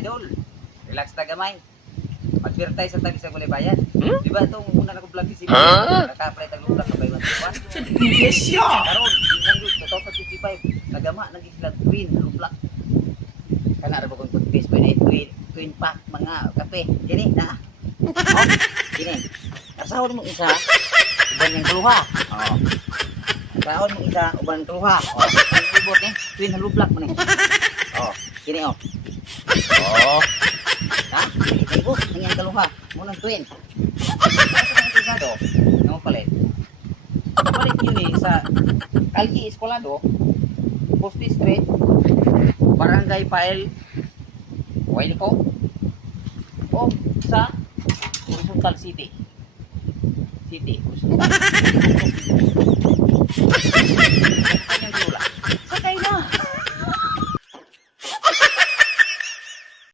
idol. Relax ta gamay. Mag-advertise sa tagi sa kulay bayan. Di ba itong una na kong vlog si naka-apply tag vlog sa bayan tuwan. Yes, siya. Karon, isang yun, 2055, nagama naging sila twin lublak. Kana ra ba kung podcast pwede twin pack mga kape. Dili na. Oh, dili. Kasahon mo isa, uban yung kaluha. Oh. Kasahon mo isa, uban yung kaluha. Oh, ang ibot ni, twin lublak mo ni. Oh, dili oh. Oh. Ha? Ibo, nangyang kaluha. Munang twin. Ano sa mga nga mo palit? Palit yun eh sa Kalye Escolado, Poste Street, Barangay Pael, Huaylico, o sa Horizontal City. Horizontal.